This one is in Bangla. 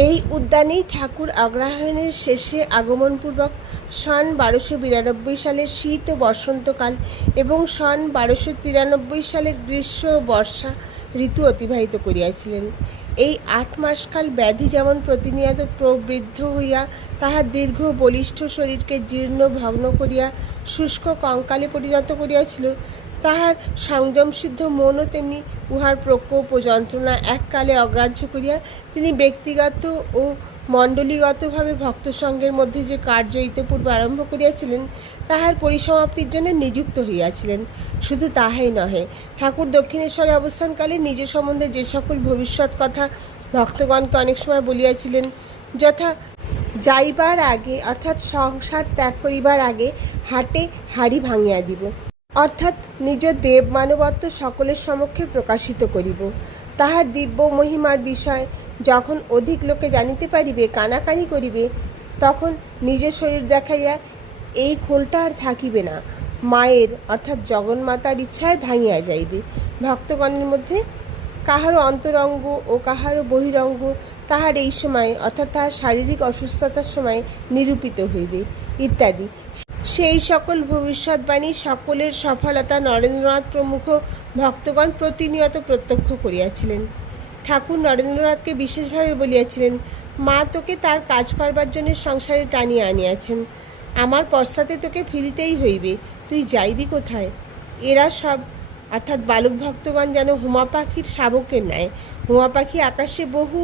এই উদ্যানেই ঠাকুর অগ্রহায়ণের শেষে আগমনপূর্বক সন 1292 সালের শীত ও বসন্তকাল এবং সন 1293 সালের গ্রীষ্ম ও বর্ষা ঋতু অতিবাহিত করিয়াছিলেন। এই 8 মাসকাল ব্যাধি যেমন প্রতিনিয়ত প্রবৃদ্ধ হইয়া তাহার দীর্ঘ বলিষ্ঠ শরীরকে জীর্ণ ভগ্ন করিয়া শুষ্ক কঙ্কালে পরিণত করিয়াছিল, তাহার সংযমসিদ্ধ মনও তেমনি উহার প্রকোপ ও যন্ত্রণা এককালে অগ্রাহ্য করিয়া তিনি ব্যক্তিগত ও মণ্ডলীগতভাবে ভক্তসঙ্গের মধ্যে যে কার্য ইতপূর্বে আরম্ভ করিয়াছিলেন তাহার পরিসমাপ্তির জন্য নিযুক্ত হইয়াছিলেন। শুধু তাহাই নহে, ঠাকুর দক্ষিণেশ্বরে অবস্থানকালে নিজ সম্বন্ধে যে সকল ভবিষ্যৎ কথা ভক্তগণকে অনেক সময় বলিয়াছিলেন, যথা যাইবার আগে অর্থাৎ সংসার ত্যাগ করিবার আগে হাটে হাড়ি ভাঙিয়া দিব, অর্থাৎ নিজ দেব মানবত্ব সকলের সমক্ষে প্রকাশিত করিব, তাহার দিব্য মহিমার বিষয় যখন অধিক লোকে জানিতে পারিবে, কানাকানি করিবে, তখন নিজ শরীর দেখাইয়া এই খোলটা আর থাকিবে না, মায়ের অর্থাৎ জগন্মাতার ইচ্ছায় ভাঙিয়া যাইবে। ভক্তগণের মধ্যে কাহারও অন্তরঙ্গ ও কাহারও বহিরঙ্গ তাহার এই সময় অর্থাৎ তাহার শারীরিক অসুস্থতার সময় নিরূপিত হইবে ইত্যাদি। সেই সকল ভবিষ্যৎবাণী সকলের সফলতা নরেন্দ্রনাথ প্রমুখ ভক্তগণ প্রতিনিয়ত প্রত্যক্ষ করিয়াছিলেন। ঠাকুর নরেন্দ্রনাথকে বিশেষভাবে বলিয়াছিলেন, মা তোকে তার কাজ করবার জন্য সংসারে টানিয়া আনিয়াছেন, আমার পশ্চাতে তোকে ফিরিতেই হইবে, তুই যাইবি কোথায়? এরা সব অর্থাৎ বালক ভক্তগণ যেন হুমা পাখির শাবকের ন্যায়। হুমা পাখি আকাশে বহু